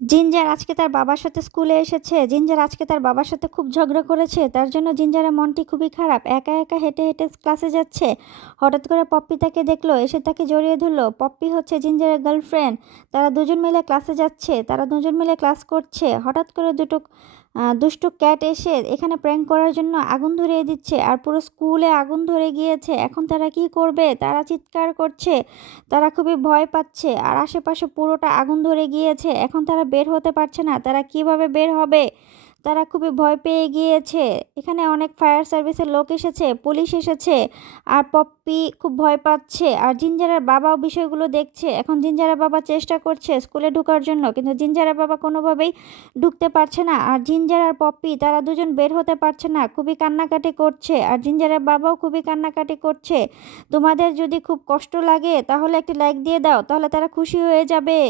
Ginger আজকে তার বাবার সাথে স্কুলে এসেছে। জিঞ্জার আজকে তার বাবার সাথে খুব ঝগড়া করেছে। তার জন্য জিঞ্জারের মনটি খুবই খারাপ। একা একা হেঁটে হেঁটে ক্লাসে যাচ্ছে। হঠাৎ করে পপ্পি তাকে দেখলো, এসে তাকে জড়িয়ে ধরলো। পপ্পি হচ্ছে জিঞ্জারের গার্লফ্রেন্ড। তারা দুজন মিলে ক্লাসে যাচ্ছে, তারা দুজন মিলে ক্লাস করছে। হঠাৎ করে দুটো দুষ্টু ক্যাট এসে এখানে প্র্যাঙ্ক করার জন্য আগুন ধরিয়ে দিচ্ছে, আর পুরো স্কুলে আগুন ধরে গিয়েছে। এখন তারা কি করবে? তারা চিৎকার করছে, তারা খুবই ভয় পাচ্ছে, আর আশেপাশে পুরোটা আগুন ধরে গিয়েছে। এখন তারা বের হতে পারছে না। তারা কিভাবে বের হবে? তারা খুবই ভয় পেয়ে গিয়েছে। এখানে অনেক ফায়ার সার্ভিসের লোক এসেছে, পুলিশ এসেছে, আর পপ্পি খুব ভয় পাচ্ছে। আর জিঞ্জারের বাবাও বিষয়গুলো দেখছে। এখন জিঞ্জারের বাবা চেষ্টা করছে স্কুলে ঢোকার জন্য, কিন্তু জিঞ্জারের বাবা কোনোভাবেই ঢুকতে পারছে না। আর জিঞ্জার আর পপ্পি তারা দুজন বের হতে পারছে না, খুবই কান্নাকাটি করছে। আর জিঞ্জারের বাবাও খুবই কান্নাকাটি করছে। তোমাদের যদি খুব কষ্ট লাগে তাহলে একটি লাইক দিয়ে দাও, তাহলে তারা খুশি হয়ে যাবে।